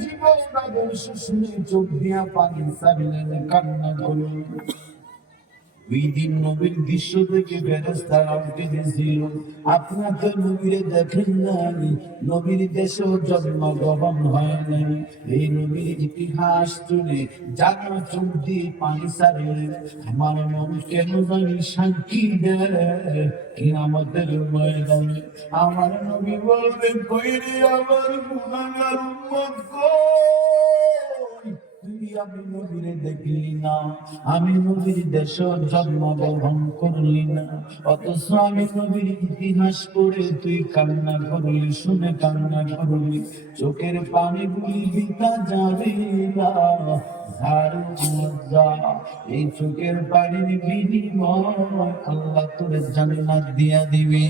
জীবন আদর্শ শুনে চোখ দিয়া পানি ছাড়লেন, কান্না করলেন। ওই দিন নবীর দৃশ্য থেকে ফেরেশতারা উঠেছিল, আপনাদের নবীরে দেখেন নাই, নবীর দেশেও জন্মগ্রহণ হয় নাই। এই নবীর ইতিহাস শুনে যারা চোখ দিয়ে পানি ছাড়লেন, আমার মন কেন জানি শান্তি দেয়। কিয়ামতের ময়দানে আমার নবী বলবেন, কইরে আমার গুনাহগার উম্মত কই? তুই আমি নবীরে দেখলি না, আমি নবীর দেশ জন্মগ্রহণ করলি না, অথচ আমি নবীর ইতিহাস পড়ে তুই কান্না করলি, শুনে কান্না করলি, চোখের পানি গুলি দিতা যাবে না। এই চোখের পানির বিনিময় আল্লাহ তোরে জান্নাত দিয়া দিবে।